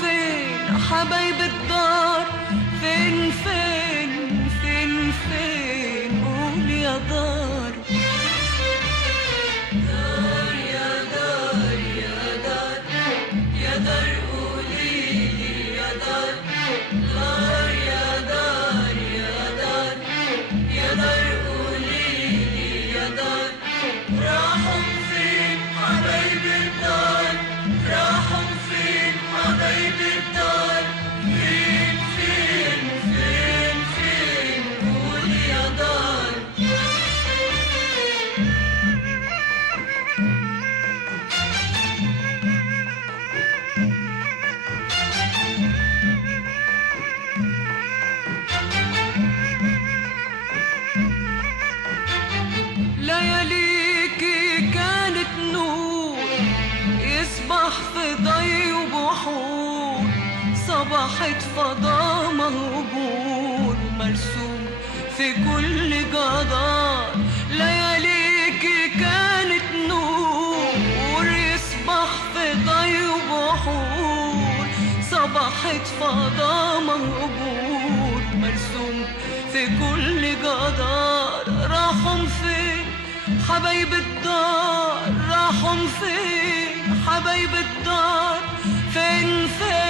فين حبايب الدار؟ فين فين فين فين؟ قول يا دار. دار يا دار يا دار يا دار قوليلي يا دار. دار يا دار يا دار يا دار قوليلي يا دار. راحوا فين حبايب الدار؟ راحوا فين حبايب الدار؟ فين فين فين فين؟ قول يا دار. لياليكي كانت نور يسبح في ضي وبحور، صبحت فضاء مهجور مرسوم في كل جدار. لياليكي كانت نور يسبح في ضي وبحور، صبحت فضاء مهجور مرسوم في كل جدار. راحوا فين حبايب الدار؟ راحوا فين حبايب الدار؟ فين فين